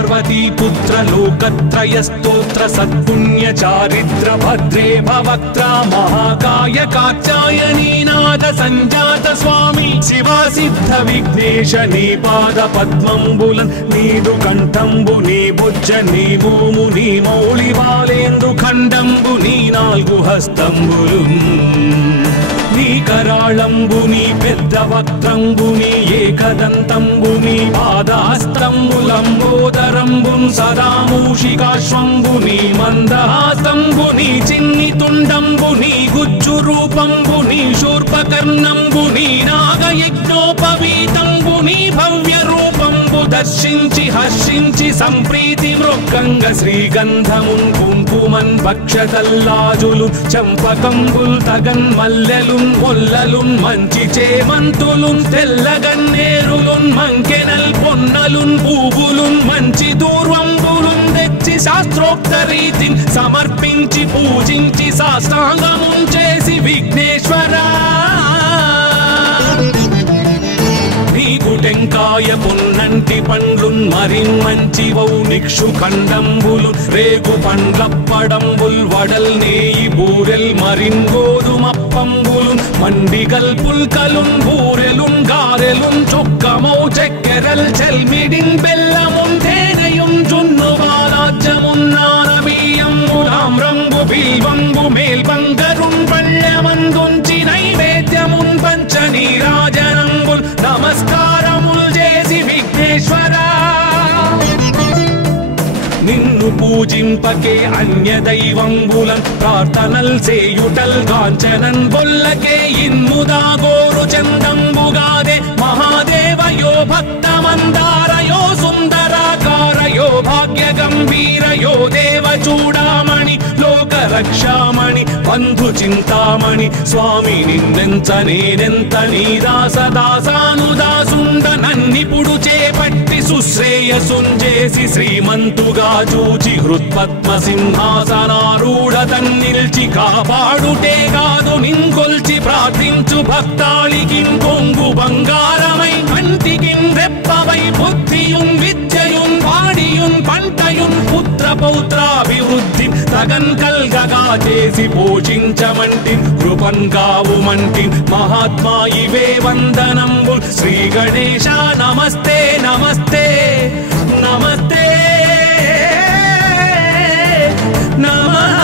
पार्वती पुत्र लोकत्रय स्तोत्र सत्पुण्य चारित्र भद्रे भवक्त्रा महाकाय कात्यायनी नाद संजात स्वामी शिवा सिद्ध विघ्नेश नी पाद पद्मंबुलन् नीदु कंठंबु नी बुज्ज नी भूमु नी मौळि बालेंदु खंडंबु नी नाल्गु हस्तंबुलु నీ కరాళంబుని పెద్ద వక్త్రంబుని ఏకదంతంబుని పాదహస్తంబులంబోదరంబున్ సదా మూషికాశ్వంబుని మందహాస్తంబుని చిన్ని తుండంబుని గుజ్జు రూపంబుని శూర్పకర్ణంబుని నాగయజ్ఞోపవీతంబుని భవ్య రూపంబు దర్శించి హర్షించి సంప్రీతి మృక్కంగ శ్రీగంధమున్ కుంకుమన్ భక్షతల్లాజులు చంపకంబుల్ తగన్ మల్లెలున్ మొల్లలున్ మంచి చేమంతులున్ తెల్లగన్నేరులున్ మంకెనల్ పొన్నలున్ పూవులున్ మంచి దూర్వంబులున్ తెచ్చి శాస్త్రోక్త రీతిని సమర్పించి పూజించి సాష్టాంగమున్ చేసి విఘ్నేశ్వరా నీకు టెంకాయ పున్నంటి పండ్లున్ మరిన్మంచివౌ నిక్షు ఖండంబులు రేగు పండ్లప్పడంబుల్ వడల్ నేయి బూరెల్ మరిన్ గోధుమప్పంబులు మండిగల్ పుల్కలున్ బూరెలున్ గారెలున్ చొక్కమౌ చెక్కెరల్ చెల్మిడిన్ బెల్లమున్ తేనెయున్ జున్ను బాలాజ్యమున్ నానబియ్యంబులామ్రంబు బిల్వంబు మేల్బంగరున్ పళ్ళెమందుంచి నైవేద్యమున్ పంచ నీరాజనంబుల్ నమస్కారముల్ చేసి విఘ్నేశ్వరా నిన్ను పూజింపకే అన్య దైవంబులన్ ప్రార్థనల్ సేయుటల్ కాంచనన్ బొల్లకే ఇన్ముదా గోరు చందంబుగాదే మహాదేవయో భక్తమందారయో సుందరాకారయో భాగ్య గంభీరయో దేవ చూడామణి లోక రక్షామణి బంధు చింతామణి స్వామి నిన్నెంత నేనెంత నీ దాసదాసానుదాసుండ నన్నిపుడు చేపట్టి సుశ్రేయసుంజేసి శ్రీమంతుగా చూచి హృత్పద్మ సింహాసనారూఢ తన్నిల్చి కాపాడుటే కాదు నింకొల్చి ప్రార్థించు భక్తాళికిన్ కొంగు బంగారమై కంటికిన్ రెప్పవై బుద్ధియున్ విద్యయున్ వాడియున్ పంటయున్ పుత్ర పౌత్రాభివృద్ధి తగన్ కల్గగా చేసి పోషించమంటి కృపన్ కావుమంటి మహాత్మా ఇవే వందనంబుల్ శ్రీ గణేశ నమస్తే నమస్తే నమస్తే నమః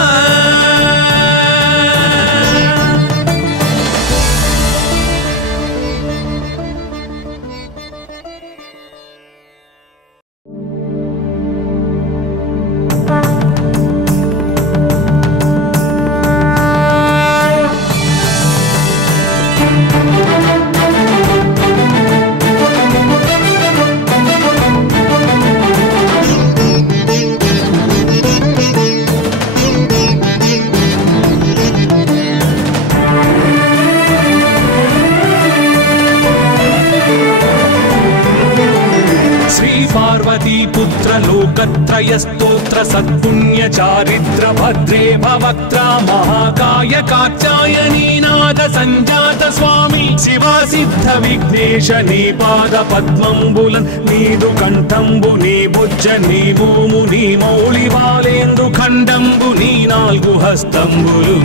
पार्वती पुत्र लोकत्रय स्तोत्र सत्पुण्य चारित्र भद्रे भवक्त्रा महाकाय कात्यायनी नाद संजात स्वामी शिवा सिद्ध विघ्नेश नी पाद पद्मंबुलन् नीदु कंठंबु नी बुज्ज नी भूमु नी मौळि बालेंदु खंडंबु नी नाल्गु हस्तंबुलु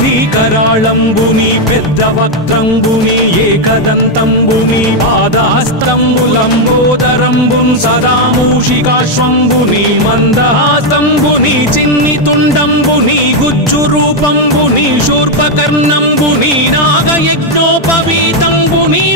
నీ కరాళంబుని పెద్ద వక్త్రంబుని ఏకదంతంబుని పాదహస్తంబులంబోదరంబున్ సదా మూషికాశ్వంబుని మందహాస్తంబుని చిన్ని తుండంబుని గుజ్జు రూపంబుని శూర్పకర్ణంబుని నాగయజ్ఞోపవీతంబుని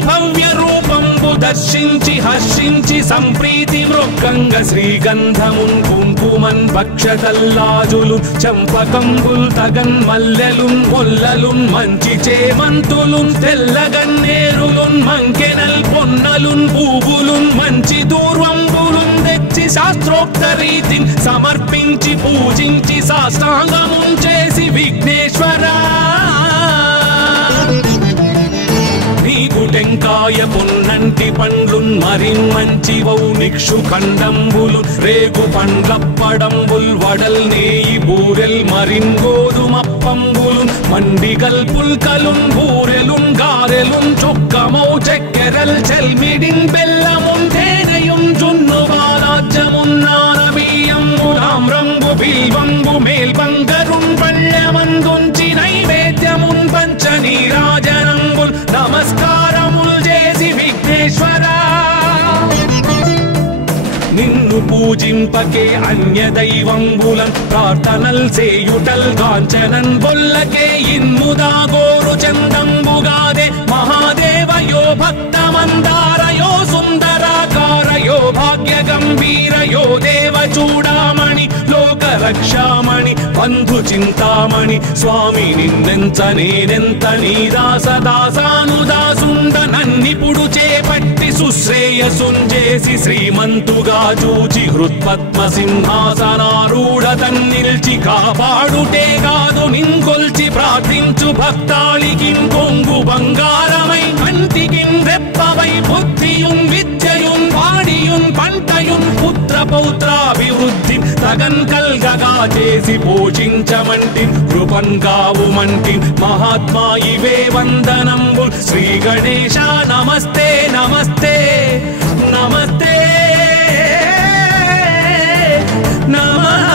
భవ్య రూపంబు దర్శించి హర్షించి సంప్రీతి మృక్కంగ శ్రీగంధమున్ కుంకుమన్ భక్షతల్లాజులు చంపకంబుల్ తగన్ మల్లెలున్ మొల్లలున్ మంచి చేమంతులున్ తెల్లగన్నేరులున్ మంకెనల్ పొన్నలున్ పూవులున్ మంచి దూర్వంబులున్ తెచ్చి శాస్త్రోక్త రీతిని సమర్పించి పూజించి సాష్టాంగమున్ చేసి విఘ్నేశ్వరా నీకు టెంకాయ పున్నంటి పండ్లున్ మరిన్మంచివౌ నిక్షు ఖండంబులు రేగు పండ్లప్పడంబుల్ వడల్ నేయి బూరెల్ మరిన్ గోధుమప్పంబులు మండిగల్ పుల్కలున్ బూరెలున్ చొక్కమౌ చెక్కెరల్ చెల్మిడిన్ బెల్లమున్ తేనెయున్ జున్ను బాల నిన్ను పూజింపకే అన్య దైవంబులన్ ప్రార్థనల్ సేయుటల్ కాంచనన్ బొల్లకే ఇన్ముదా గోరు చందంబుగాదే మహాదేవయో భక్తమందారయో సుందరాకారయో భాగ్య గంభీరయో దేవ చూడామణి లోక రక్షామణి బంధు చింతామణి స్వామి నిన్నెంత నేనెంత నీ దాసదాసానుదాసుండ నన్నిపుడు చేపట్టి సుశ్రేయసుంజేసి శ్రీమంతుగా చూచి హృత్పద్మ సింహాసనారూఢ తన్నిల్చి కాపాడుటే కాదు నింకొల్చి ప్రార్థించు భక్తాళికి కొంగు బంగారమై కంటికిన్ రెప్పవై బుద్ధియున్ విద్యయున్ వాడియున్ పంటయున్ పుత్ర పౌత్రాభివృద్ధి తగన్ కల్గగా చేసి పోషించమంటి కృపన్ కావుమంటి మహాత్మా ఇవే వందనంబు శ్రీ గణేశ నమస్తే నమస్తే నమస్తే నమః.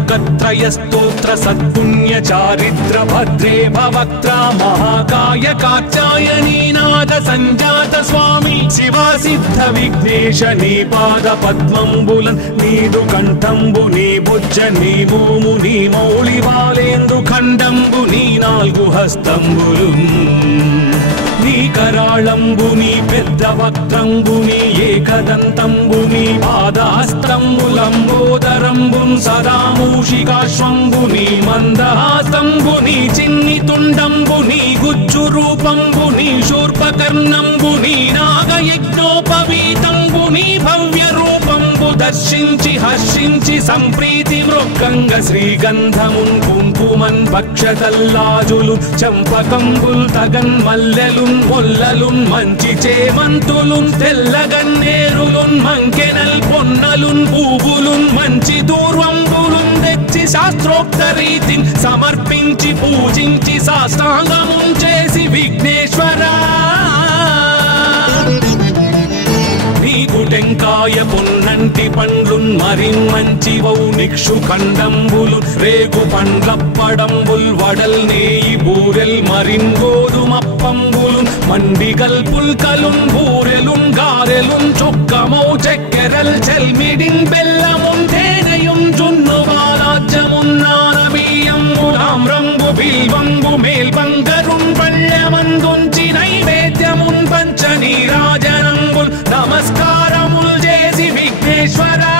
लोकत्रयस्तोत्र सत्पुण्य चारित्र भद्रे भवक्त्र महाकाय कात्यायनी नाद संजात स्वामी शिवा सिद्ध विघ्नेश नी पाद पद्मंबुलन् नीदु कंठंबु नी बुज्ज नी भूमु नी मौळि बालेंदु खंडंबु नी नाल्गु हस्तंबुलुन् నీ కరాళంబుని పెద్ద వక్త్రంబుని ఏకదంతంబుని పాదహస్తంబులంబోదరంబున్ సదా మూషికాశ్వంబుని మందహాస్తంబుని చిన్ని తుండంబుని గుజ్జు రూపంబుని శూర్పకర్ణంబుని నాగయజ్ఞోపవీతంబుని భవ్య రూపంబు దర్శించి హర్షించి సంప్రీతి మృక్కంగ శ్రీగంధమున్ కుంకుమన్ భక్షతల్లాజులు చంపకంబుల్ తగన్ మల్లెలున్ మొల్లలున్ మంచి చేమంతులున్ తెల్లగన్నేరులున్ మంకెనల్ పొన్నలున్ పూవులున్ మంచి దూర్వంబులున్ తెచ్చి శాస్త్రోక్త రీతిని సమర్పించి పూజించి సాష్టాంగమున్ చేసి విఘ్నేశ్వరా నీకు టెంకాయ పొన్నంటి పండ్లున్ మరిన్మంచివౌ నిక్షు ఖండంబులు రేగు పండ్లప్పడంబుల్ వడల్ నేయి బూరెల్ మరిన్ గోధుమప్పంబులు మండిగల్ పుల్కలున్ బూరెలున్ గారెలున్ చొక్కమౌ చెక్కెరల్ చెల్మిడిన్ బెల్లమున్ తేనెయున్ జున్ను బాలాజ్యమున్ నానబియ్యంబులామ్రంబు బిల్వంబు మేల్బంగరున్ పళ్ళెమందుంచి నైవేద్యమున్ పంచ నీరాజనంబుల్ నమస్కారముల్ చేసి విఘ్నేశ్వరా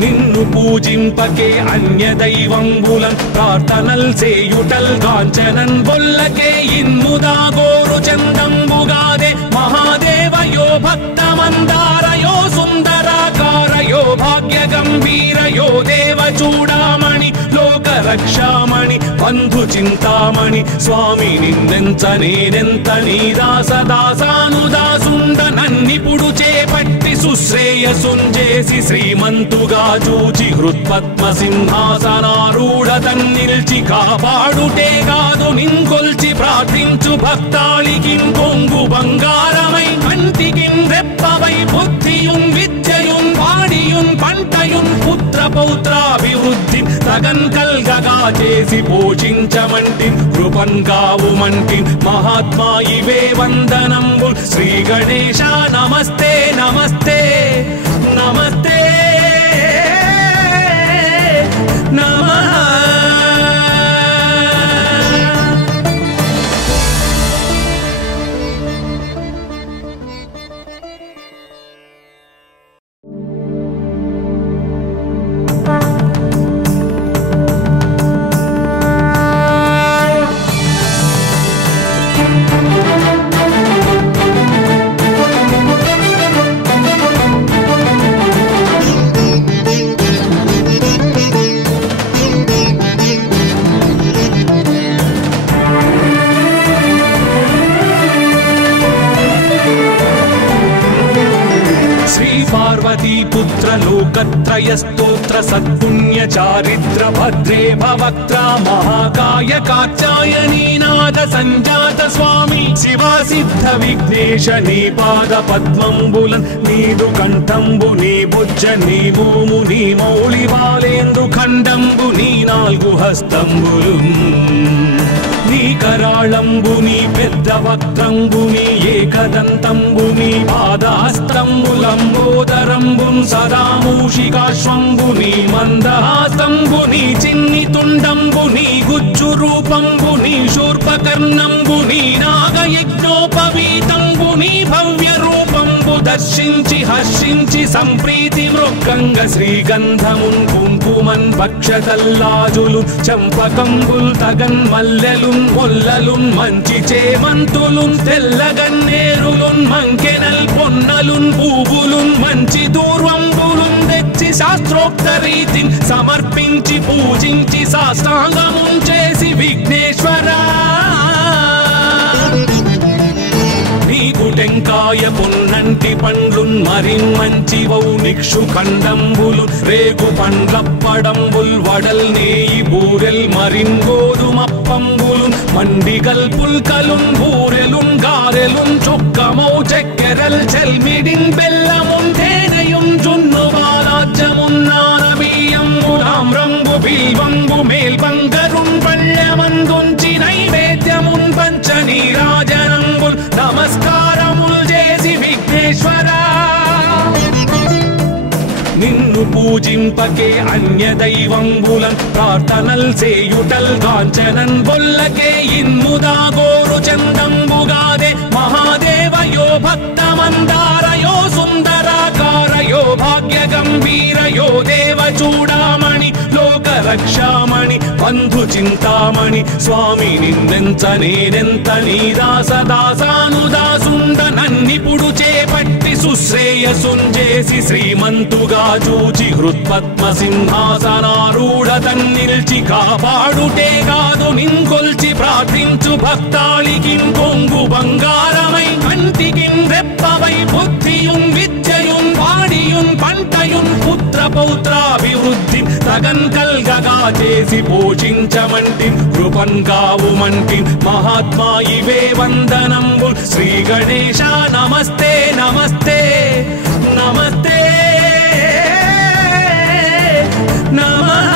నిన్ను పూజింపకే అన్య దైవంబులన్ ప్రార్థనల్ సేయుటల్ కాంచనన్ బొల్లకే ఇన్ముదా గోరు చందంబుగాదే మహాదేవయో భక్తమందారయో సుందరాకారయో భాగ్య గంభీరయో దేవ చూడామణి లోక రక్షామణి బంధు చింతామణి స్వామి నిన్నెంత నేనెంత నీ దాసదాసానుదాసుండ నన్నిపుడు చేపట్టి సుశ్రేయసుంజేసి శ్రీమంతుగా చూచి హృత్పద్మ సింహాసనారూఢ తన్నిల్చి కాపాడుటే కాదు నింకొల్చి ప్రార్థించు భక్తాళికి కొంగు బంగారమై కంటికిన్ రెప్పవై బుద్ధియున్ విద్యయున్ వాడియున్ పంటయున్ పుత్ర పౌత్రాభివృద్ధి తగన్ కల్గగా చేసి పోషించమంటి కృపన్ కావుమంటి మహాత్మా ఇవే వందనంబు శ్రీ గణేశ నమస్తే నమస్తే నమస్తే నమః. लोकत्रयस्तोत्र सत्पुण्य चारित्र भद्रे भवक्त्र महाकाय कात्यायनी नाद संजात स्वामी शिवा सिद्ध विघ्नेश नी पाद पद्मंबुलन् नीदु कंठंबु नी बुज्ज नी भूमु नी मौळि बालेंदु खंडंबु नी नाल्गु हस्तंबुलु నీ కరాళంబుని పెద్ద వక్త్రంబుని ఏకదంతంబుని పాదహస్తంబులంబోదరంబున్ సదా మూషికాశ్వంబుని మందహాస్తంబుని చిన్ని తుండంబుని గుజ్జు రూపంబుని శూర్పకర్ణంబుని నాగయజ్ఞోపవీతంబుని భవ్య రూపంబు దర్శించి హర్షించి సంప్రీతి మృక్కంగ శ్రీగంధమున్ కుంకుమన్ భక్షతల్లాజులు చంపకంబుల్ తగన్ మల్లెలున్ మొల్లలున్ మంచి చేమంతులున్ తెల్లగన్నేరులున్ మంకెనల్ పొన్నలున్ పూవులున్ మంచి దూర్వంబులున్ తెచ్చి శాస్త్రోక్త రీతిని సమర్పించి పూజించి సాష్టాంగమున్ చేసి విఘ్నేశ్వరా నీకు టెంకాయ పొన్నంటి పండ్లున్ మరిన్మంచివౌ నిక్షు ఖండంబులు రేగు పండ్లప్పడంబుల్ వడల్ నేయి బూరెల్ మరిన్ గోధుమప్పంబులు మండిగల్ పుల్కలున్ బూరెలున్ గారెలున్ చొక్కమౌ చెక్కెరల్ చెల్మిడిన్ బెల్లమున్ తేనెయున్ జున్ను బాలాజ్యమున్ నానబియ్యంబులామ్రంబు బిల్వంబు మేల్బంగరున్ పళ్ళమందుంచి నైవేద్యమున్ పంచ నీరాజనంబుల్ నమస్కారముల్ చేసి విఘ్నేశ్వరా నిన్ను పూజింపకే అన్య దైవంబులన్ ప్రార్థనల్ సేయుటల్ కాంచనన్ బొల్లకే ఇన్ముదా గోరు చందంబుగాదే మహాదేవయో భక్తమందారయో సుందరాకారయో భాగ్య గంభీరయో దేవ చూడామణి లోక రక్షామణి బంధు చింతామణి స్వామి నిన్నెంత నేనెంత నీ దాసదాసానుదాసుండ నన్నిపుడు చేపట్టి సుశ్రేయసుంజేసి శ్రీమంతుగా చూచి హృత్పద్మ సింహాసనారూఢ తన్నిల్చి కాపాడుటే కాదు నింకొల్చి ప్రార్థించు భక్తాళికిన్ కొంగు బంగారమై కంటికిన్ రెప్పవై బుద్ధియున్ విద్యయున్ వాడియున్ పంటయున్ పుత్ర పౌత్రాభివృద్ధి తగన్ కల్గగా చేసి పోషించమంటి కృపన్ కావుమంటి మహాత్మా ఇవే వందనంబు శ్రీ గణేశ నమస్తే నమస్తే నమస్తే నమః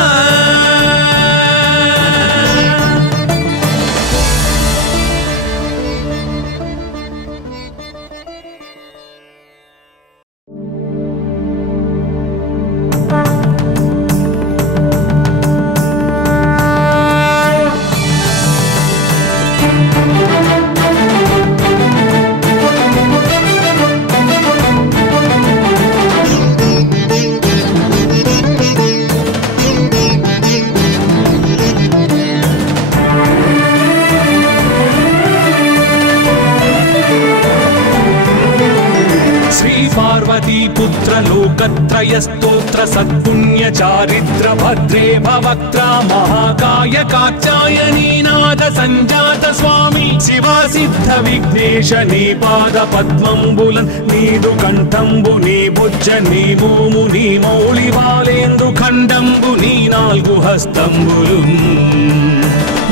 लोकत्रयस्तोत्र सत्पुण्य चारित्र भद्रे भवक्त्र महाकाय कात्यायनी नाद संजात स्वामी शिवा सिद्ध विघ्नेश नी पाद पद्मंबुलन् नीदु कंठंबु नी बुज्ज नी भूमु नी मौळि बालेंदु खंडंबु नी नाल्गु हस्तंबुलु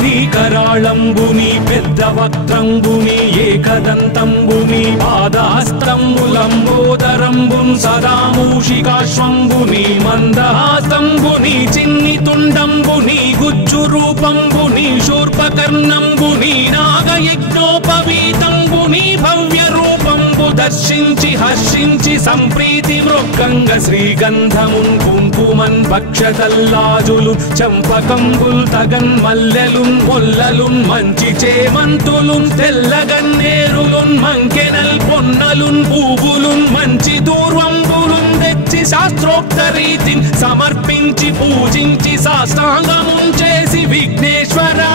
నీ కరాళంబుని పెద్ద వక్త్రంబుని ఏకదంతంబుని పాదహస్తంబులంబోదరంబున్ సదా మూషికాశ్వంబుని మందహాస్తంబుని చిన్ని తుండంబుని గుజ్జు రూపంబుని శూర్పకర్ణంబుని నాగయజ్ఞోపవీతంబుని భవ్య రూపంబు దర్శించి హర్షించి సంప్రీతి మృక్కంగ శ్రీగంధమున్ కుంకుమన్ భక్షతల్లాజులు చంపకంబుల్ తగన్ మల్లెలున్ మొల్లలున్ మంచి చేమంతులున్ తెల్లగన్నేరులున్ మంకెనల్ పొన్నలున్ పూవులున్ మంచి దూర్వంబులున్ తెచ్చి శాస్త్రోక్త రీతిని సమర్పించి పూజించి సాష్టాంగమున్ చేసి విఘ్నేశ్వరా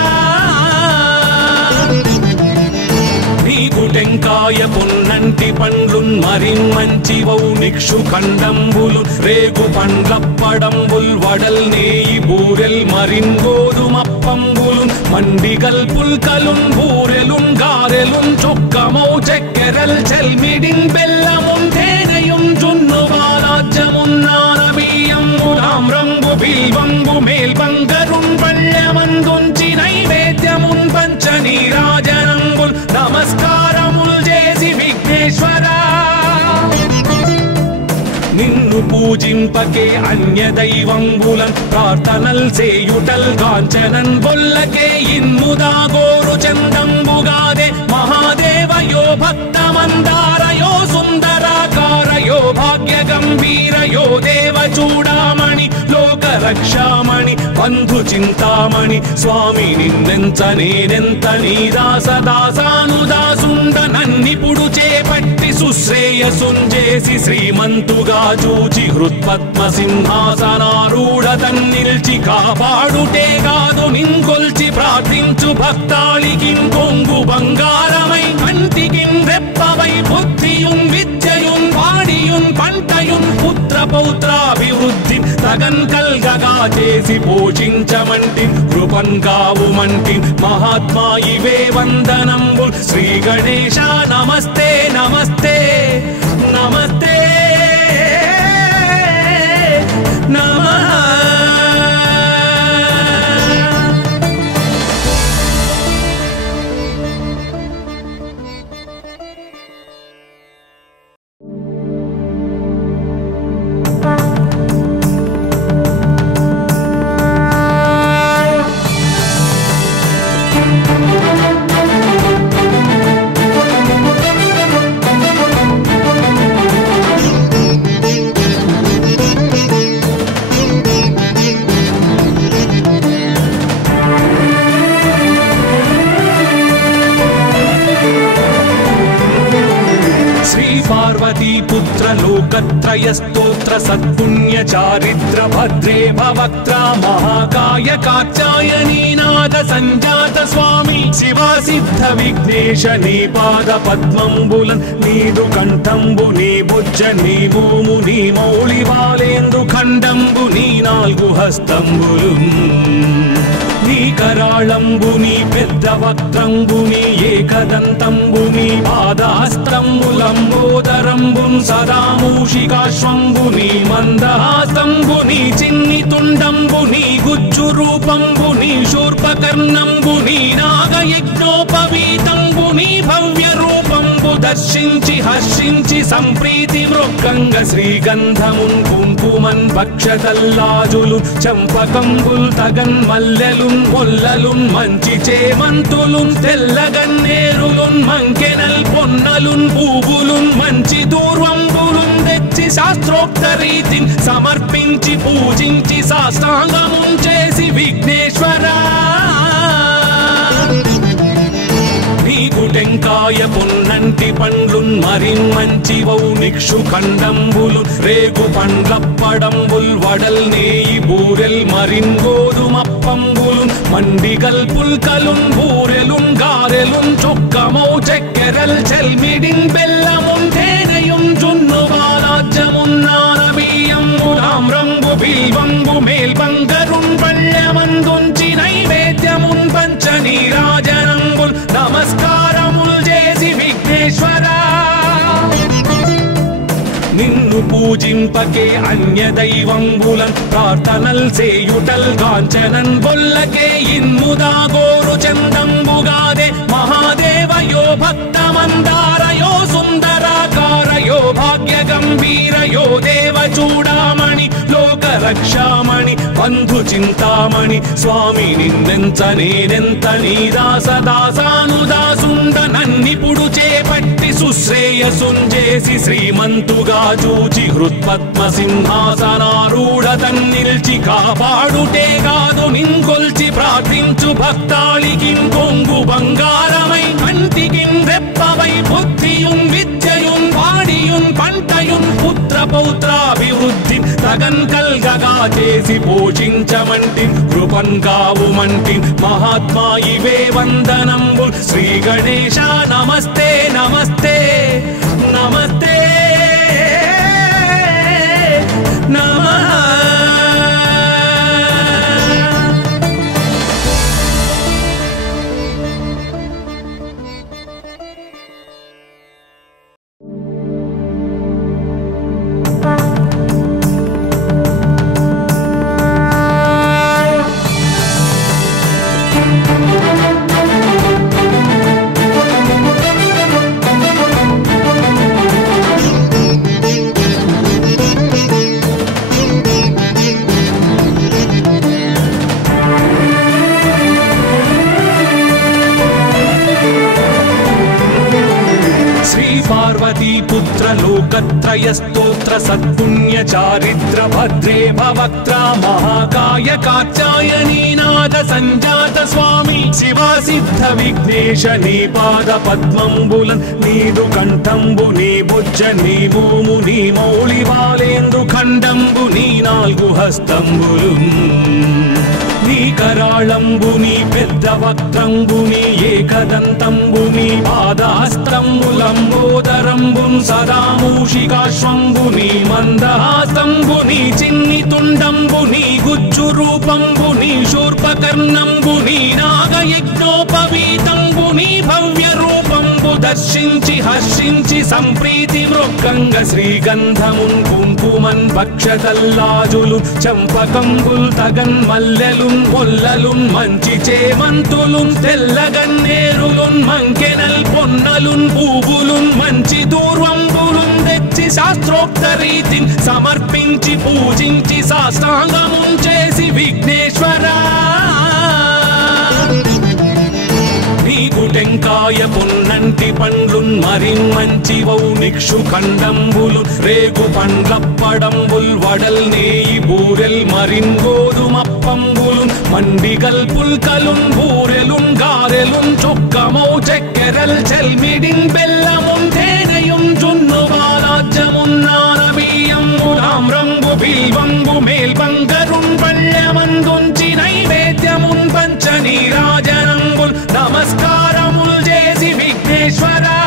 నీకు టెంకాయ పొన్నంటి పండ్లున్ మరిన్మంచివౌ నిక్షు ఖండంబులు రేగు పండ్లప్పడంబుల్ వడల్ నేయి బూరెల్ మరిన్ గోధుమప్పంబులు మండిగల్ పుల్కలున్ బూరెలున్ గారెలున్ చొక్కమౌ చెక్కెరల్ చెల్మిడిన్ బెల్లమున్ తేనెయున్ జున్ను బాలాజ్యమున్ నానబియ్యం వంగు మేల్బంగరున్ పళ్ళమందుంచి నైవేద్యమున్ పంచ నీరాజనంబుల్ నమస్కారముల్ చేసి విఘ్నేశ్వరా నిన్ను పూజింపకే అన్య దైవంబులన్ ప్రార్థనల్ చేయుటల్ కాంచనన్ బొల్లకే ఇన్ముదా గోరు చందంబుగాదే మహాదేవయో భక్తమందారయో సుందరాకారయో భాగ్య గంభీరయో దేవ చూడామణి లోక రక్షామణి బంధు చింతామణి స్వామి నిన్నెంత నేనెంత నీ దాసదాసానుదాసుండ నన్నిపుడు చేపట్టి సుశ్రేయసుంజేసి శ్రీమంతుగా చూచి హృత్పద్మ సింహాసనారూఢ తన్నిల్చి కాపాడుటే కాదు నింకొల్చి ప్రార్థించు భక్తాళికి కొంగు బంగారమై కంటికిన్ రెప్పవై బుద్ధియున్ విద్యయున్ వాడియున్ పంటయున్ పుత్ర పౌత్రాభివృద్ధి తగన్ కల్గగా చేసి పోషించమంటి కృపన్ కావుమంటి మహాత్మా ఇవే వందనంబు శ్రీ గణేశ నమస్తే నమస్తే నమస్తే నమః लोकत्रयस्तोत्र सत्पुण्य चारित्र भद्रे भवक्त्र महाकाय कात्यायनी नाद संजात स्वामी शिवा सिद्ध विघ्नेश नी पाद पद्मंबुलन् नीदु कंठंबु नी बुज्ज नी भूमु नी मौळि बालेंदु खंडंबु नी नाल्गु हस्तंबुलुन् నీ కరాళంబుని పెద్ద వక్త్రంబుని ఏకదంతంబుని పాదహస్తంబులంబోదరంబున్ సదా మూషికాశ్వంబుని మందహాస్తంబుని చిన్ని తుండంబుని గుజ్జు రూపంబుని శూర్పకర్ణంబుని నాగయజ్ఞోపవీతంబుని భవ్య రూపంబు దర్శించి హర్షించి సంప్రీతి మృక్కంగ శ్రీగంధమున్ కుంకుమన్ భక్షతల్లాజులు చంపకంబుల్ తగన్ మల్లెలున్ మొల్లలున్ మంచి చేమంతులున్ తెల్లగన్నేరులున్ మంకెనల్ పొన్నలున్ పూవులున్ మంచి దూర్వంబులున్ తెచ్చి శాస్త్రోక్త రీతిని సమర్పించి పూజించి సాష్టాంగమున్ చేసి విఘ్నేశ్వరా నీకు టెంకాయ పొన్నంటి పండ్లున్ మరిన్మంచివౌ నిక్షు ఖండంబులు రేగు పండ్లప్పడంబుల్ వడల్ నేయి బూరెల్ మరిన్ గోధుమప్పంబులు మండిగల్ పుల్కలున్ బూరెలున్ గారెలున్ చొక్కమౌ చెక్కెరల్ చెల్మిడిన్ బెల్లమున్ తేనెయున్ జున్ను బాలాజ్యమున్ నానబియ్యంబులామ్రంబు బిల్వంబు మేల్బంగరున్ పళ్ళమందుంచి నైవేద్యమున్ పంచ నీరాజనంబుల్ నమస్కారముల్ చేసి విఘ్నేశ్వరా నిన్ను పూజింపకే అన్య దైవంబులన్ ప్రార్థనల్ చేయుటల్ కాంచనన్ బొల్లకే ఇన్ముదా గోరు చందంబుగాదే మహాదేవయో భక్తమందారయో సుందరాకారయో భాగ్య గంభీరయో దేవ చూడామణి లోక రక్షామణి బంధు చింతామణి స్వామి నిన్నెంత నేనెంత నీ దాసదాసానుదాసుండ నన్నిపుడు చేపట్టి సుశ్రేయసుంజేసి శ్రీమంతుగా చూచి హృత్పద్మ సింహాసనారూఢ తన్నిల్చి కాపాడుటే కాదు నింకొల్చి ప్రార్థించు భక్తాళికి కొంగు బంగారమై కంటికిన్ రెప్పవై బుద్ధియున్ విద్యయున్ వాడియున్ పంటయున్ పుత్ర పౌత్రాభివృద్ధి తగన్ కల్గగా చేసి పోషించమంటి కృపన్ కావుమంటి మహాత్మా ఇవే వందనంబు శ్రీ గణేశ నమస్తే నమస్తే నమస్తే నమః పార్వతీ పుత్ర లోకత్రయ స్తోత్ర సత్పుణ్య చారిత్ర భద్రే భవక్త్ర మహాకాయ కాత్యాయనీ నాద సంజాత స్వామి శివ సిద్ధ విఘ్నేశ నీ పాద పద్మంబులన్ నీదు కంఠంబు నీ బుజ్జ నీ భూము నీ మౌళి బాలేందు ఖండంబు నీ నాలుగు హస్తంబులు నీ కరాళంబు నీ పెద్ద వక్త్రంబు నీ ఏకదంతంబు నీ పాదహస్తంబులంబోదరంబున్ సదా మూషికాశ్వంబు నీ మందహాస్తంబు నీ చిన్ని తుండంబు నీ గుజ్జు రూపంబు నీ శూర్పకర్ణంబు నీ నాగయజ్ఞోపవీతంబు నీ భవ్య రూపంబు దర్శించి హర్షించి సంప్రీతి మృక్కంగ శ్రీగంధమున్ కుంకుమన్ భక్షతల్లాజులు చంపకంబుల్ తగన్ మల్లెలున్ మొల్లలున్ మంచి చేమంతులున్ తెల్లగన్నేరులున్ మంకెనల్ పొన్నలున్ పూవులున్ మంచి దూర్వంబులున్ తెచ్చి శాస్త్రోక్త రీతిని సమర్పించి పూజించి సాష్టాంగమున్ చేసి విఘ్నేశ్వరా నీకు టెంకాయ పొన్నంటి పండ్లున్ మరిన్మంచి వౌనిక్షు ఖండంబులు రేగు పండ్లప్పడంబుల్ వడల్ నేయి బూరెల్ మరిన్ గోధుమప్పంబులు మండిగల్ పుల్కలున్ బూరెలున్ గారెలున్ చొక్కమౌ చెక్కెరల్ చెల్మిడిన్ బెల్లమున్ తేనెయున్ జున్ను బాలాజ్యమున్ నానబియ్యంబులామ్రంబు బిల్వంబు మేల్బంగరున్ పళ్ళెమందుంచి నైవేద్యమున్ పంచ నీరాజనంబుల్ నమస్కారముల్ చేసి విఘ్నేశ్వరా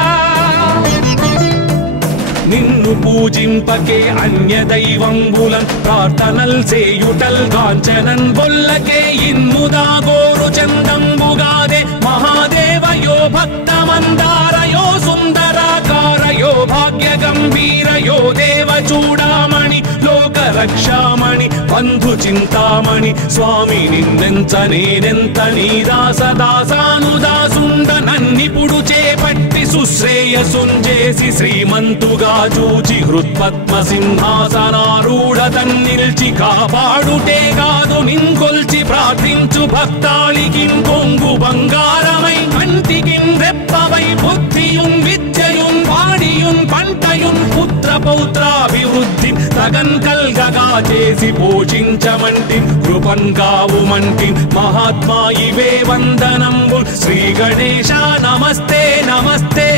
నిన్ను పూజింపకే అన్య దైవంబులన్ ప్రార్థనల్ సేయుటల్ కాంచనన్ బొల్లకే ఇన్ముదా గోరు చందంబుగాదే మహాదేవయో భక్తమందారయో సుందరాకారయో భాగ్య గంభీరయో దేవ చూడామణి లోక రక్షామణి బంధు చింతామణి స్వామి నిన్నెంత నేనెంత నీ దాసదాసానుదాసుండ నన్నిపుడు చేపట్టి సుశ్రేయసుంజేసి శ్రీమంతుగా చూచి హృత్పద్మ సింహాసనారూఢ తన్నిల్చి కాపాడుటే కాదు నింకొల్చి ప్రార్థించు భక్తాళికిన్ కొంగు బంగారమై కంటికిన్ రెప్పవై బుద్ధియున్ విద్యయున్ వాడియున్ పంటయున్ పుత్ర పౌత్రాభివృద్ధి తగన్ కల్గగా చేసి పోషించమంటి కృపన్ కావుమంటి మహాత్మా ఇవే వందనంబు శ్రీ గణేశ నమస్తే నమస్తే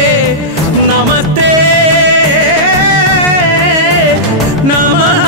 నమస్తే నమః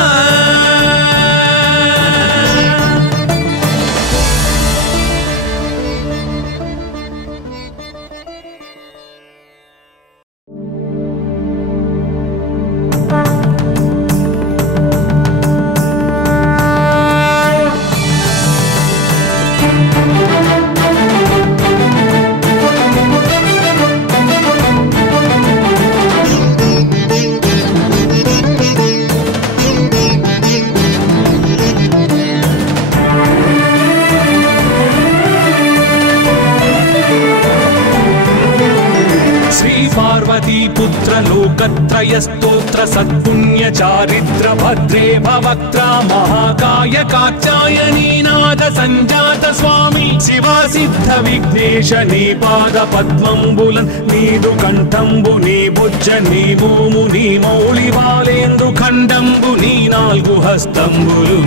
पुत्र लोकत्रय स्तोत्र सत्पुण्य चारित्र भद्रे भवक्त्र महाकाय कात्यायनी नाद संजात स्वामी शिवा सिद्ध विघ्नेश नी पाद पद्मंबुलन नीदु कंठंबु नी बुज्ज नी भूमु नी मौळि बालेंदु खंडंबु नी नाल्गु हस्तंबुलु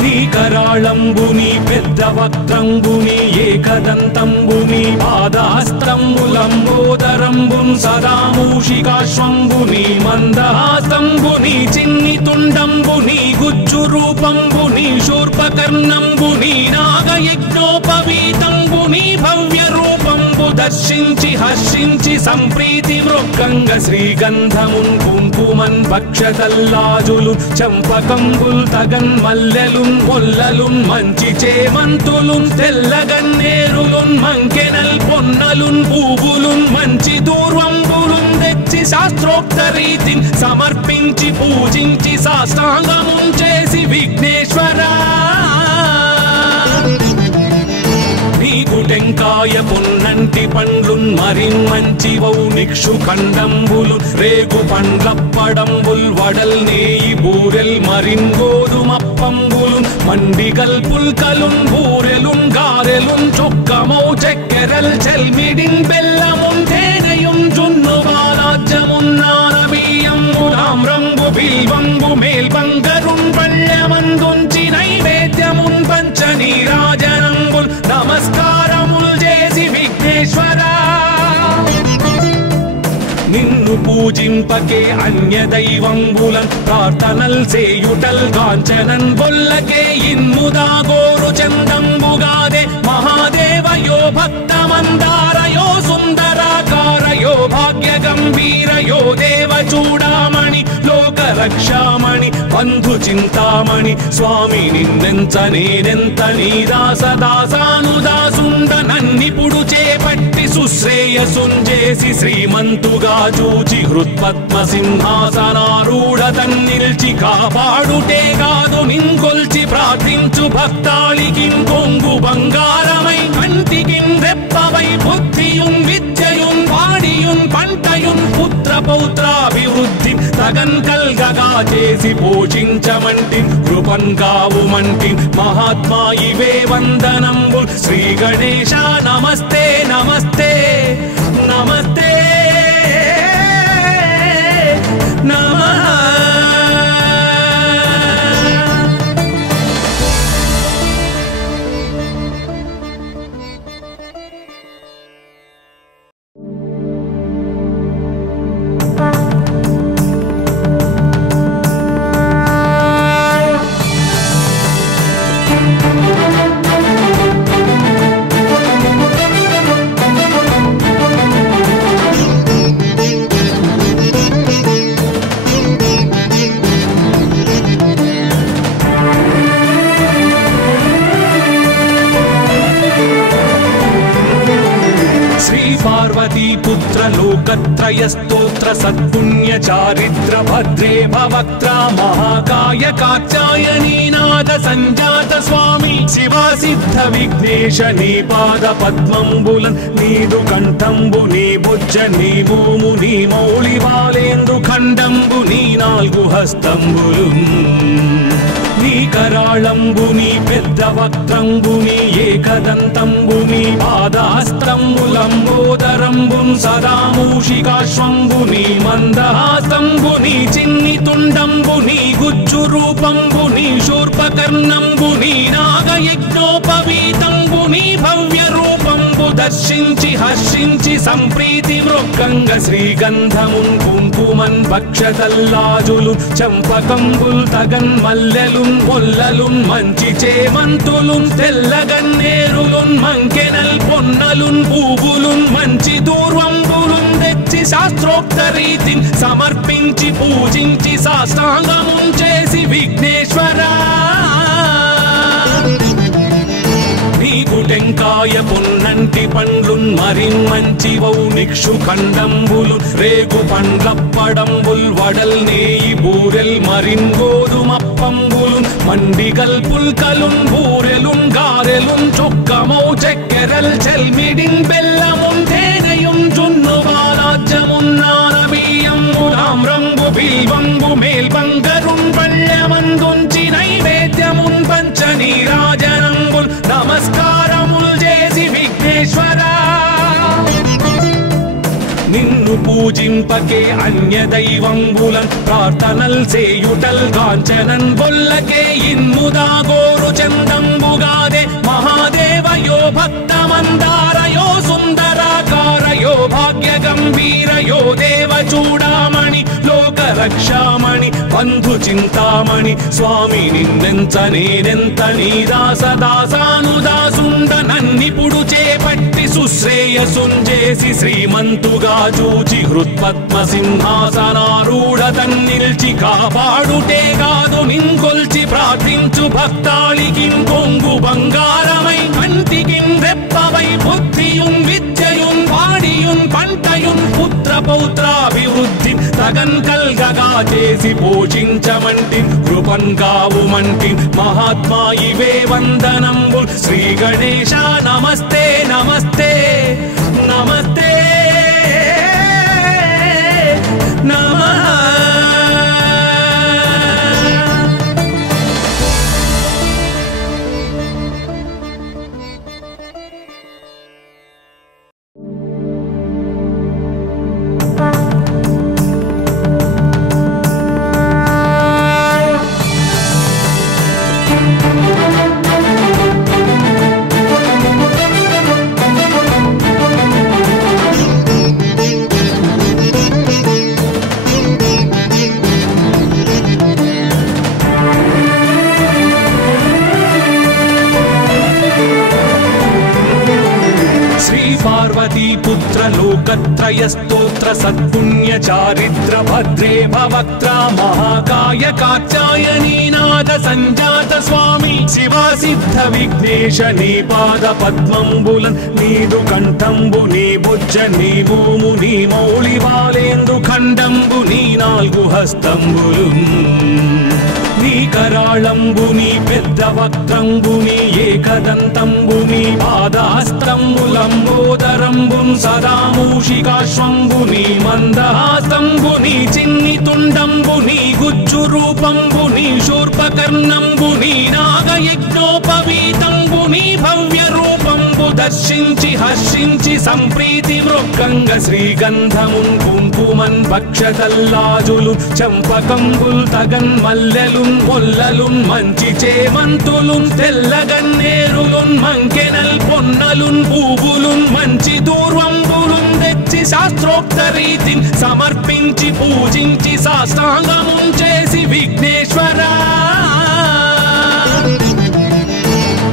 నీ కరాళంబు నీ పెద్ద వక్త్రంబు నీ ఏకదంతంబు నీ పాదహస్తంబులంబోదరంబున్ సదా మూషికాశ్వంబు నీ మందహాస్తంబు నీ చిన్ని తుండంబు నీ గుజ్జు రూపంబు నీ శూర్పకర్ణంబు నీ నాగయజ్ఞోపవీతంబు నీ భవ్య రూపంబు దర్శించి హర్షించి సంప్రీతి మృక్కంగ శ్రీగంధమున్ కుంకుమన్ భక్షతల్లాజులు చంపకంబుల్ తగన్ మల్లెలున్ మొల్లలున్ మంచి చేమంతులున్ తెల్లగన్నేరులున్ మంకెనల్ పొన్నలున్ పూవులున్ మంచి దూర్వంబులున్ తెచ్చి శాస్త్రోక్త రీతిని సమర్పించి పూజించి సాష్టాంగమున్ చేసి విఘ్నేశ్వరా నీకు టెంకాయ పొన్నంటి పండ్లున్ మరిన్మంచి వౌనిక్షు ఖండంబులు రేగు పండ్లప్పడంబుల్ వడల్ నేయి బూరెల్ మరిన్ గోధుమప్పంబులు మండిగల్ పుల్కలున్ బూరెలున్ గారెలున్ చొక్కమౌ చెక్కెరల్ చెల్మిడిన్ బెల్లమున్ తేనెయున్ జున్ను బాలాజ్య పూజింపకే అన్య దైవంబులన్ ప్రార్థనల్ సేయుటల్ కాంచనన్ బొల్లకే ఇన్ముదా గోరు చందంబుగాదే మహాదేవయో భక్తమందారయో సుందరాకారయో భాగ్య గంభీరయో దేవ చూడామణి లోక రక్షామణి బంధు చింతామణి స్వామి నిన్నెంత నేనెంత నీ దాసదాసానుదాసుండ నన్నిపుడు చేపట్టి సుశ్రేయసుంజేసి శ్రీమంతుగా చూచి హృత్పద్మ సింహాసనారూఢ తన్నిల్చి కాపాడుటే కాదు నింకొల్చి ప్రార్థించు భక్తాళికి కొంగు బంగారమై కంటికిన్ రెప్పవై బుద్ధియున్ విద్యయున్ వాడియున్ పంటయున్ పుత్ర పౌత్రాభివృద్ధి తగన్ కల్గగా చేసి పోషించమంటి కృపన్ కావుమంటి మహాత్మా ఇవే వందనంబు శ్రీ గణేశ నమస్తే నమస్తే నమస్తే నమః. लोकत्रयस्तोत्र सत्पुण्य चारित्र भद्रे भवक्त्र महाकाय कात्यायनी नाद संजात स्वामी शिवा सिद्ध विघ्नेश नी पाद पद्मंबुलन् नीदु कंठंबु नी बुज्ज नी भूमु नी मौळि बालेंदु खंडंबु नी नाल्गु हस्तंबुलुन् నీ కరాళంబుని పెద్ద వక్త్రంబుని ఏకదంతంబుని పాదహస్తంబులంబోదరంబున్ సదా మూషికాశ్వంబుని మందహాస్తంబుని చిన్ని తుండంబుని గుజ్జు రూపంబుని శూర్పకర్ణంబుని నాగయజ్ఞోపవీతంబుని భవ్య రూపంబు దర్శించి హర్షించి సంప్రీతి మృక్కంగ శ్రీగంధమున్ కుంకుమన్ భక్షతల్లాజులు చంపకంబుల్ తగన్ మల్లెలున్ పొల్లలున్ మంచి చేమంతులున్ తెల్లగన్నేరులున్ మంకెనల్ పొన్నలున్ పూవులున్ మంచి దూర్వంబులున్ తెచ్చి శాస్త్రోక్త రీతిని సమర్పించి పూజించి సాష్టాంగమున్ చేసి విఘ్నేశ్వరా నీకు టెంకాయ పొన్నంటి పండ్లున్ మరిన్మంచివౌ నిక్షు ఖండంబులు రేగు పండ్లప్పడంబుల్ వడల్ నేయి బూరెల్ మరిన్ గోధుమప్పంబులు మండిగల్ పుల్కలున్ బూరెలున్ గారెలున్ చొక్కమౌ చెక్కెరల్ చెల్మిడిన్ బెల్లమున్ తేనెయున్ జున్ను బాలాజ్యమున్ నానబియ్యంబులామ్రంబు బిల్వంబు మేల్బంగరున్ పళ్ళెమందుంచి నైవేద్యమున్ పంచ నీరాజనంబుల్ నమస్కారముల్ చేసి విఘ్నేశ్వరా నిన్ను పూజింపకే అన్య దైవంబులన్ ప్రార్థనల్ సేయుటల్ కాంచనన్ బొల్లకే ఇన్ముదా గోరు చందంబుగాదే మహాదేవయో భక్తమందారయో సుందరాకారయో భాగ్య గంభీరయో దేవ చూడామణి లోక రక్షామణి బంధు చింతామణి స్వామి నిన్నెంత నేనెంత నీ దాసదాసానుదాసుండ నన్నిపుడు చేపట్టి సుశ్రేయసుంజేసి శ్రీమంతుగా చూచి హృత్పద్మ సింహాసనారూఢ తన్నిల్చి కాపాడుటే కాదు నింకొల్చి ప్రార్థించు భక్తాళికి కొంగు బంగారమై కంటికి రెప్పవై బుద్ధియున్ విద్యయున్ వాడియున్ పంటయున్ పుత్ర పౌత్రాభివృద్ధి తగన్ కల్గగా చేసి పోషించమంటి కృపన్ కావుమంటి మహాత్మా ఇవే వందనంబు శ్రీ గణేశ నమస్తే నమస్తే నమస్తే నమః. పార్వతీ పుత్ర లోకత్రయ స్తోత్ర సత్పుణ్య చారిత్ర భద్రే భవక్త్ర మహాకాయ కాత్యాయనీ నాద సంజాత స్వామి శివ సిద్ధ విఘ్నేశ నీ పాద పద్మంబులన్ నీదు కంఠంబు నీ బుజ్జ నీ భూము నీ మౌళి బాలేందు ఖండంబు నీ నాలుగు హస్తంబులు నీ కరాళంబు నీ పెద్ద వక్త్రంబు నీ ఏకదంతంబు నీ పాదహస్తంబులంబోదరంబు సదా మూషికాశ్వంబు నీ మందహాస్తంబు నీ చిన్ని తుండంబు నీ గుజ్జు రూపంబు నీ శూర్పకర్ణంబు నీ నాగయజ్ఞోపవీతంబు నీ భవ్య రూపంబు దర్శించి హర్షించి సంప్రీతి మృక్కంగ శ్రీగంధమున్ కుంకుమన్ భక్షతల్లాజులు చంపకంబుల్ తగన్ మల్లెలున్ మొల్లలున్ మంచి చేమంతులున్ తెల్లగన్నేరులున్ మంకెనల్ పొన్నలున్ పూవులున్ మంచి దూర్వంబులున్ తెచ్చి శాస్త్రోక్త రీతిని సమర్పించి పూజించి సాష్టాంగమున్ చేసి విఘ్నేశ్వరా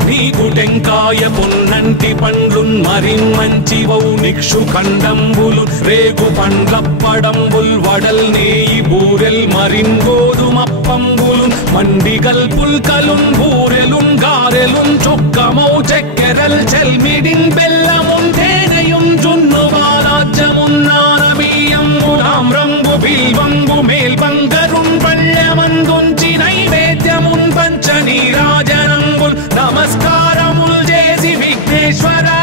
నీకు టెంకాయ పొన్నంటి పండ్లున్ మరిన్మంచి వౌనిక్షు ఖండంబులు రేగు పండ్లప్పడంబుల్ వడల్ నేయి బూరెల్ మరిన్ గోధుమప్పంబులు మండిగల్ పుల్కలున్ బూరెలున్ గారెలున్ చొక్కమౌ చెక్కెరల్ చెల్మిడిన్ బెల్లమున్ తేనెయున్ జున్ను బాలాజ్యమున్ నానబియ్యంబులామ్రంబు బిల్వంబు మేల్బంగరున్ పళ్ళమందుంచి నైవేద్యమున్ పంచ నీరాజనంబుల్ నమస్కారముల్ చేసి విఘ్నేశ్వరా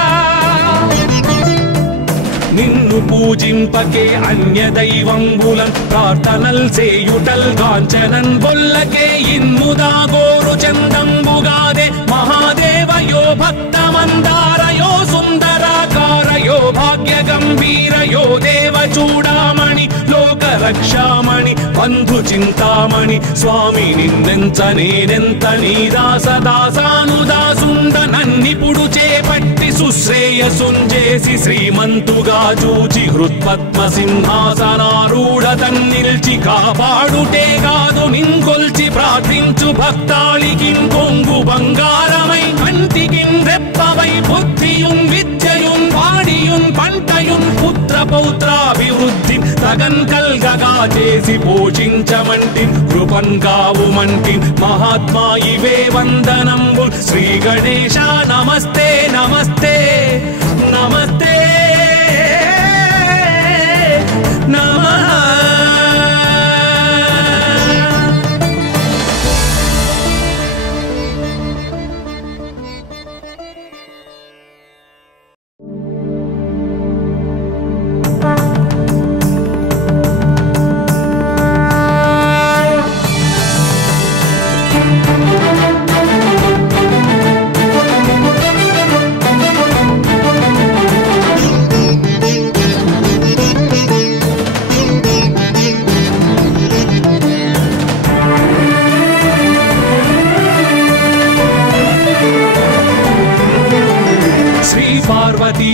నిన్ను పూజింపకే అన్య దైవంబులన్ ప్రార్థనల్ సేయుటల్ కాంచనన్ బొల్లకే ఇన్ముదా గోరు చందంబుగాదే మహాదేవయో భక్తమందారయో సుందరాకారయో భాగ్య గంభీరయో దేవ చూడామణి లోక రక్షామణి బంధు చింతామణి స్వామి నిన్నెంత నేనెంత నీ దాసదాసానుదాసుండ నన్నిపుడు చేపట్టి సుశ్రేయసుంజేసి శ్రీమంతుగా చూచి హృత్పద్మ సింహాసనారూఢ తన్నిల్చి కాపాడుటే కాదు నింకొల్చి ప్రార్థించు భక్తాళికిన్ కొంగు బంగారమై కంటికిన్ రెప్పవై బుద్ధియున్ విద్యయున్ వాడియున్ పంటయున్ పుత్ర పౌత్రాభివృద్ధి తగన్ కల్గగా చేసి పోషించమంటి కృపన్ కావుమంటి మహాత్మా ఇవే వందనంబు శ్రీ గణేశ నమస్తే నమస్తే నమస్తే నమః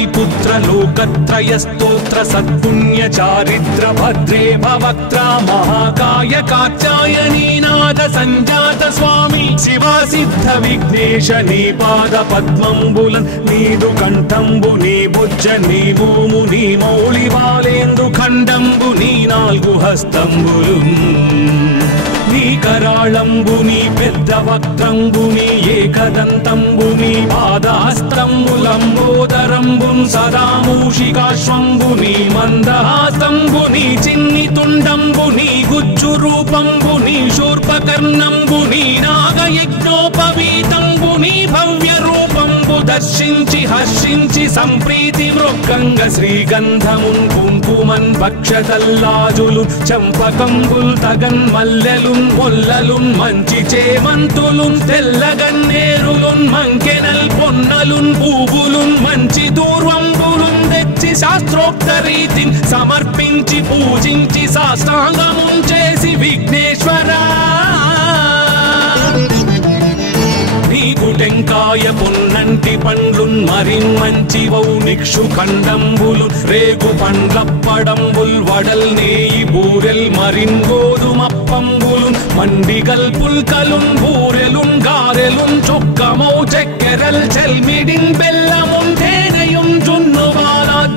पुत्र लोकत्रय स्तोत्र सत्पुण्य चारित्र भद्रे भवक्त्र महाकाय कात्यायनी नाद संजात स्वामी शिवा सिद्ध विघ्नेश नी पाद पद्मंबुलन नीदु कंठंबु नी बुज्ज नी भूमु नी मौळि बालेंदु खंडंबु नी नाल्गु हस्तंबुलु నీ కరాళంబు నీ పెద్ద వక్త్రంబు నీ ఏకదంతంబు నీ పాదహస్తంబులంబోదరంబు సదా మూషికాశ్వంబు నీ మందహాస్తంబు నీ చిన్ని తుండంబు నీ గుజ్జు రూపంబు నీ శూర్పకర్ణంబు నీ నాగయజ్ఞోపవీతంబు నీ భవ్య రూపంబు దర్శించి హర్షించి సంప్రీతి మృక్కంగ శ్రీగంధమున్ కుంకుమన్ భక్షతల్లాజులు చంపకంబుల్ తగన్ మల్లెలున్ మొల్లలున్ మంచి చేమంతులున్ తెల్లగన్నేరులున్ మంకెనల్ పొన్నలున్ పూవులున్ మంచి దూర్వంబులున్ తెచ్చి శాస్త్రోక్త రీతిని సమర్పించి పూజించి సాష్టాంగమున్ చేసి విఘ్నేశ్వరా నీకు టెంకాయ పొన్నంటి పండ్లున్ మరిన్మంచి వౌనిక్షు ఖండంబులు రేగు పండ్లప్పడంబుల్ వడల్ నేయి బూరెల్ మరిన్ గోధుమప్పంబులు మండిగల్ పుల్కలున్ బూరెలున్ గారెలున్ చొక్కమౌ చెక్కెరల్ చెల్మిడిన్ బెల్లమున్ తేనెయున్ జున్ను బాలాజ్య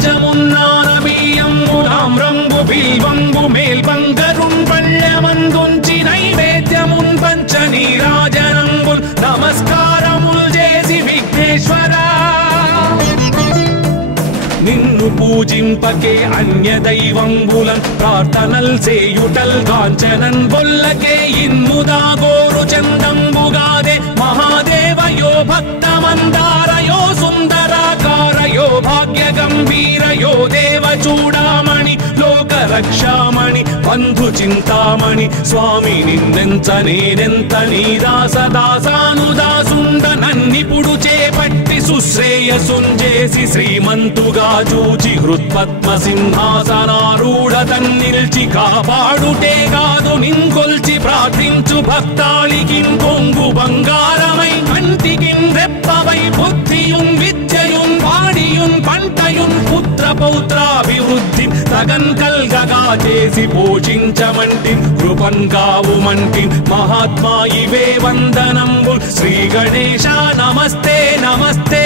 పూజింపకే అన్య దైవంబులన్ ప్రార్థనల్ సేయుటల్ కాంచనన్ బొల్లకే ఇన్ముదా గోరు చందంబుగాదే మహాదేవయో భక్తమందారయో సుందరాకారయో భాగ్య గంభీరయో దేవ చూడామణి లోక రక్షామణి బంధు చింతామణి స్వామి నిన్నెంత నేనెంత నీ దాసదాసానుదాసుండ నన్నిపుడు చేపట్టి సుశ్రేయసుంజేసి శ్రీమంతుగా చూచి హృత్పద్మ సింహాసనారూఢ తన్నిల్చి కాపాడుటే కాదు నింకొల్చి ప్రార్థించు భక్తాళికిన్ కొంగు బంగారమై కంటికిన్ రెప్పవై బుద్ధియున్ విద్యయున్ వాడియున్ పంటయున్ పుత్ర పౌత్రాభివృద్ధి తగన్ కల్గగా చేసి పోషించమంటి కృపన్ కావుమంటి మహాత్మా ఇవే వందనంబు శ్రీ గణేశ నమస్తే నమస్తే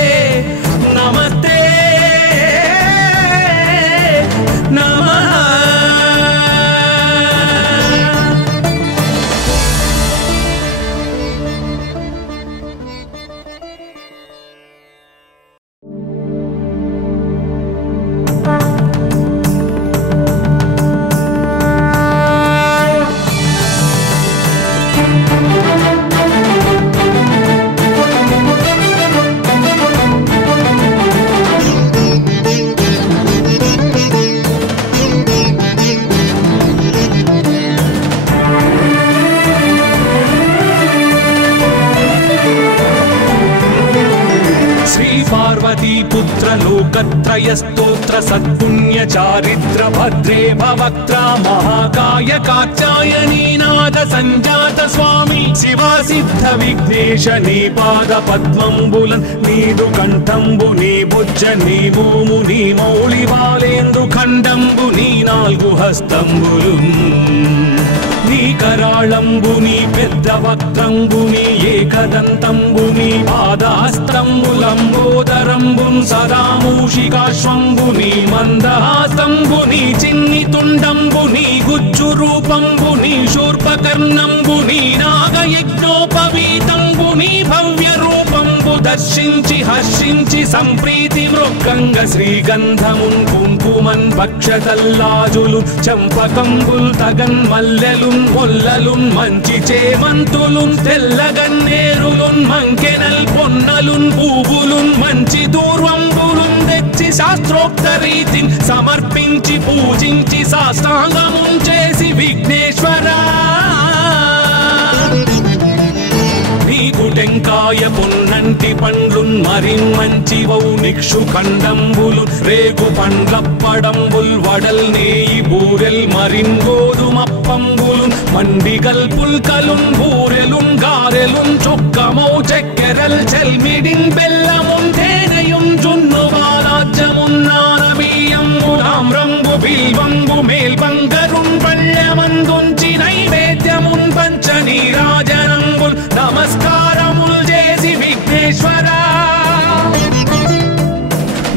నమస్తే నమః. लोकत्रयस्तोत्र सत्पुण्य चारित्र भद्रे भवक्त्र महाकाय कात्यायनीनाद संजात स्वामी शिवा सिद्ध विघ्नेश नी पाद पद्मंबुलन् नीदु कंठंबु नी बुज्ज नी भूमु नी मौळि बालेंदु खंडंबु नी नाल्गु हस्तंबुलुन् నీ కరాళంబుని పెద్ద వక్త్రంబుని ఏకదంతంబుని పాదహస్తంబులంబోదరంబున్ సదా మూషికాశ్వంబుని మందహాస్తంబుని చిన్ని తుండంబుని గుజ్జు రూపంబుని శూర్పకర్ణంబుని నాగయజ్ఞోపవీతంబుని భవ్య రూపంబు దర్శించి హర్షించి సంప్రీతి మృక్కంగ శ్రీగంధమున్ కుంకుమన్ భక్షతల్లాజులు చంపకంబుల్ తగన్ మల్లెలున్ మొల్లలున్ మంచి చేమంతులున్ తెల్లగన్నేరులున్ మంకెనల్ పొన్నలున్ పూవులున్ మంచి దూర్వంబులున్ తెచ్చి శాస్త్రోక్త రీతిని సమర్పించి పూజించి సాష్టాంగమున్ చేసి విఘ్నేశ్వరా నీకు టెంకాయ పొన్నంటి పండ్లున్ మరిన్మంచివౌ నిక్షు ఖండంబులు రేగు పండ్లప్పడంబుల్ వడల్ నేయి బూరెల్ మరిన్ గోధుమప్పంబులున్ మండిగల్ పుల్కలున్ బూరెలున్ గారెలున్ చొక్కమౌ చెక్కెరల్ చెల్మిడిన్ బెల్లమున్ తేనెయున్ జున్ను బాలాజ్యమున్ నానబియ్యంబులామ్రంబు బిల్వంబు మేల్బంగరున్ పళ్ళమందుంచి నైవేద్యమున్ పంచ నీరాజనంబుల్ నమస్కారముల్ చేసి విఘ్నేశ్వరా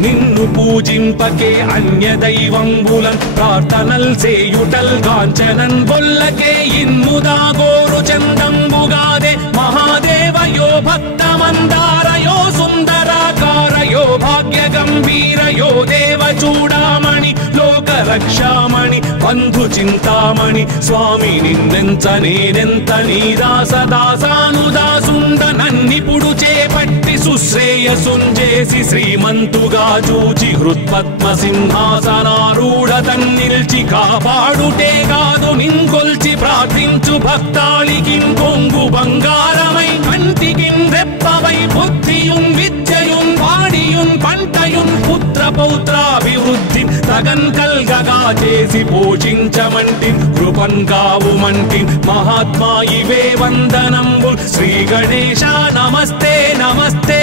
నిన్ను పూజింపకే అన్య దైవంబులన్ ప్రార్థనల్ సేయుటల్ కాంచనన్ బొల్లకే ఇన్ముదా గోరు చందంబుగాదే మహాదేవయో భక్తమందారయో సుందరాకారయో భాగ్య గంభీరయో దేవ చూడామణి లోక రక్షామణి బంధు చింతామణి స్వామి నిన్నెంత నేనెంత నీ దాసదాసానుదాసుండ నన్నిపుడు చేపట్టి సుశ్రేయసుంజేసి శ్రీమంతుగా చూచి హృత్పద్మ సింహాసనారూఢ తన్నిల్చి కాపాడుటే కాదు నింకొల్చి ప్రార్థించు భక్తాళికిన్ కొంగు బంగారమై కంటికిన్ రెప్పవై బుద్ధియున్ విద్యయున్ వాడియున్ పంటయున్ పుత్ర పౌత్రాభివృద్ధి తగన్ కల్గగా చేసి పోషించమంటి కృపన్ కావుమంటి మహాత్మా ఇవే వందనంబు శ్రీ గణేశ నమస్తే నమస్తే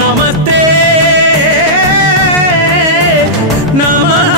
నమస్తే నమః.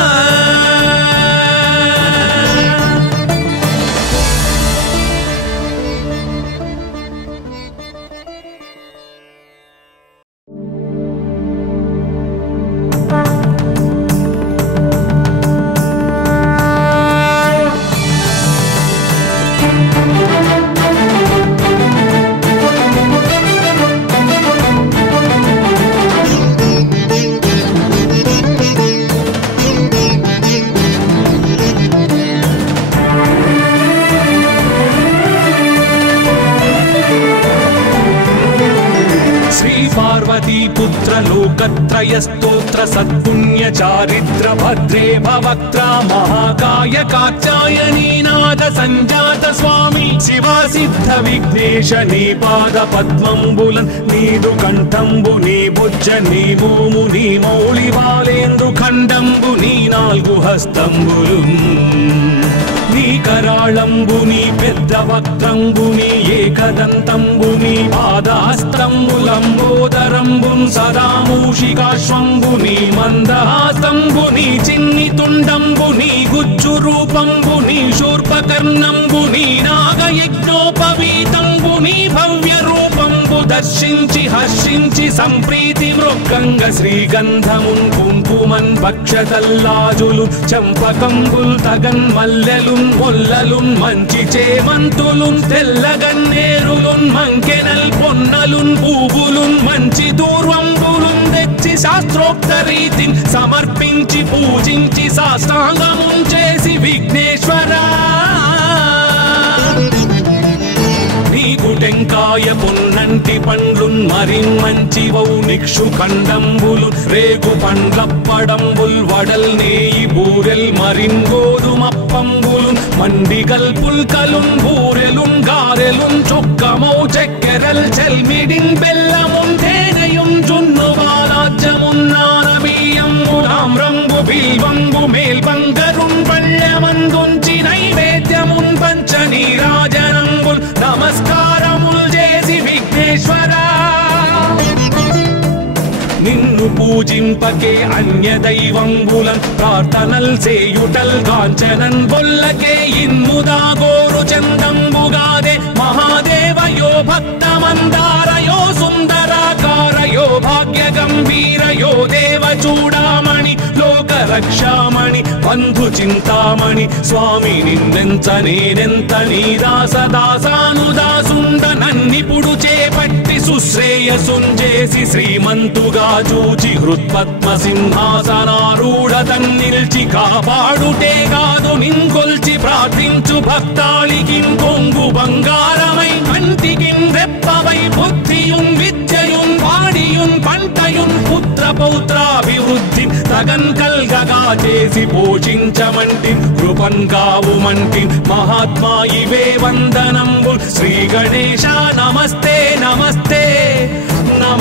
శ్రీ పార్వతీ పుత్ర లోకత్రయ స్తోత్ర సత్పుణ్య చారిత్ర భద్రే భవక్త్ర మహాకాయ కాత్యాయనీనాథ సంజాత స్వామి శివ సిద్ధ విఘ్నేశ నీ పాద పద్మంబులన్ నీదు కంఠంబు నీ బుజ్జ నీ భూము నీ మౌళి బాలేందు ఖండంబు నీ నాలుగు హస్తంబులు నీ కరాళంబు నీ పెద్ద వక్త్రంబు నీ ఏకదంతంబు నీ పాదహస్తంబులంబోదరంబున్ సదా మూషికాశ్వంబు నీ మందహాస్తంబు నీ చిన్ని తుండంబు నీ గుజ్జు రూపంబు నీ శూర్పకర్ణంబు నీ నాగయజ్ఞోపవీతంబు నీ భవ్య రూపంబు దర్శించి హర్షించి సంప్రీతి మృగంగ శ్రీగంధమున్ కుంకుమన్ భక్షతల్లాజులు చంపకంబుల్ తగన్ మల్లెలున్ మొల్లలున్ మంచి చేమంతులున్ తెల్లగన్నేరులున్ మంకెనల్ పొన్నలున్ పూవులున్ మంచి దూర్వంబులున్ తెచ్చి శాస్త్రోక్త రీతిని సమర్పించి పూజించి సాష్టాంగమున్ చేసి విఘ్నేశ్వరా నీకు టెంకాయ పొన్నంటి పండ్లున్ మరి మంచివౌ నిక్షు ఖండంబులు రేగు పండ్లప్పడంబుల్ వడల్ నేయి బూరెల్ మరిన్ గోధుమప్పంబులు మండిగల్ పుల్కలున్ బూరెలున్ గారెలున్ చొక్కమౌ చెక్కెరల్ చెల్మిడిన్ బెల్లమున్ తేనెయున్ జున్ను బాలాజ్యమున్ నానబియ్యంబులామ్రంబు బిల్వంబు మేల్బంగరున్ పళ్ళమందుంచి నైవేద్యమున్ పంచ నీరాజనంబుల్ నమస్కారముల్ చేసి విఘ్నేశ్వరా నిన్ను పూజింపకే అన్య దైవంబులన్ ప్రార్థనల్ సేయుటల్ కాంచనన్ బొల్లకే ఇన్ముదా గోరు చందంబుగాదే మహాదేవయో భక్తమందారయో సుందరాకారయో భాగ్య గంభీరయో దేవ చూడామణి లోక రక్షామణి బంధు చింతామణి స్వామి నిన్నెంత నేనెంత నీ దాసదాసానుదాసుండ నన్నిపుడు చేపట్టి సుశ్రేయసుంజేసి శ్రీమంతుగా చూచి హృత్పద్మ సింహాసనారూఢ తన్నిల్చి కాపాడుటే కాదు నింకొల్చి ప్రార్థించు భక్తాళికి కొంగు బంగారమై కంటికిన్ రెప్పవై బుద్ధియున్ విద్యయున్ వాడియున్ పంటయున్ పుత్ర పౌత్రాభివృద్ధి తగన్ కల్గగా చేసి పోషించమంటి కృపన్ కావుమంటి మహాత్మా ఇవే వందనంబుల్ శ్రీ గణేశ నమస్తే నమస్తే నమస్తే